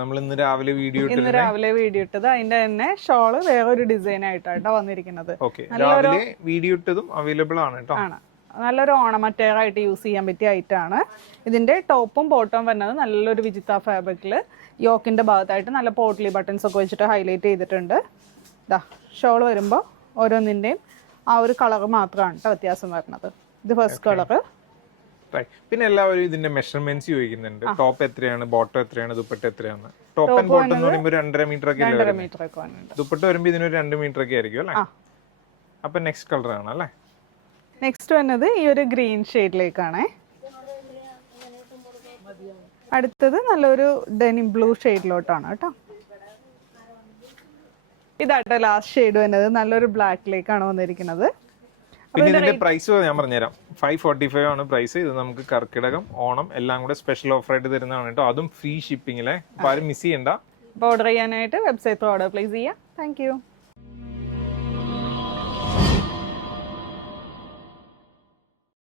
നമ്മൾ ഇന്ന് രാവിലെ വീഡിയോ ഇട്ടത് അതിന്റെ തന്നെ ഷോള് വേറൊരു ഡിസൈൻ ആയിട്ടാണ് വന്നിരിക്കുന്നത്. രാവിലെ വീഡിയോ ഇട്ടതും അവൈലബിൾ ആണ് കേട്ടോ. നല്ലൊരു ഓണമറ്റയർ ആയിട്ട് യൂസ് ചെയ്യാൻ പറ്റിയ ഐറ്റം ആണ്. ഇതിന്റെ ടോപ്പും ബോട്ടവും വരുന്നത് നല്ലൊരു വിജിത്ത ഫാബ്രിക്കിൽ യോക്കിന്റെ ഭാഗത്തായിട്ട് നല്ല പോട്ട്ലി ബട്ടൺസ് ഒക്കെ വെച്ചിട്ട് ഹൈലൈറ്റ് ചെയ്തിട്ടുണ്ട്. ഇതാ ഷോൾ വരുമ്പോൾ ഓരോന്നിന്റെയും ആ ഒരു കളർ മാത്രമാണ് കേട്ടോ വ്യത്യാസം വരുന്നത്. ഇത് ഫസ്റ്റ് കളർ. പിന്നെ എല്ലാവരും ഇതിന്റെ മെഷർമെന്റ്സ് ചോദിക്കുന്നുണ്ട്. ടോപ്പ് എത്രയാണ്, ബോട്ടം എത്രയാണ്, ദുപ്പട്ട എത്രയാണ്? ടോപ്പ് ആൻഡ് ബോട്ടം എന്ന് പറയുമ്പോൾ 2.5 മീറ്റർ ഒക്കെ ദുപ്പട്ട വരുമ്പോൾ ഇതിനൊരു 2 മീറ്റർ ഒക്കെ ആയിരിക്കും അല്ലേ? അപ്പൊ നെക്സ്റ്റ് കളർ ആണ് അല്ലേ? നെക്സ്റ്റ് വന്നത് ഈ ഒരു ഗ്രീൻ ഷെയ്ഡിലേക്കാണ്. അടുത്തത് നല്ലൊരു ഡെനിം ബ്ലൂ ഷെയ്ഡിലോട്ടാണ് കേട്ടോ. ഇതാട്ടോ ലാസ്റ്റ് ഷെയ്ഡ് വരുന്നത് നല്ലൊരു ബ്ലാക്കിലേക്കാണ് വന്നിരിക്കുന്നത്. പിന്നെ ഇതിന്റെ പ്രൈസ് ഞാൻ പറഞ്ഞുതരാം. 545 ആണ് പ്രൈസ്. ഇത് നമുക്ക് കർക്കിടകം, ഓണം എല്ലാം കൂടെ സ്പെഷ്യൽ ഓഫർ ആയിട്ട് തരുന്നതാണ് കേട്ടോ. അതും ഫ്രീ ഷിപ്പിംഗിലെ. ആരും മിസ് ചെയ്യണ്ട. ഓർഡർ ചെയ്യാനായിട്ട് വെബ്സൈറ്റ് ഓർഡർ പ്ലേസ് ചെയ്യാം. Thank you.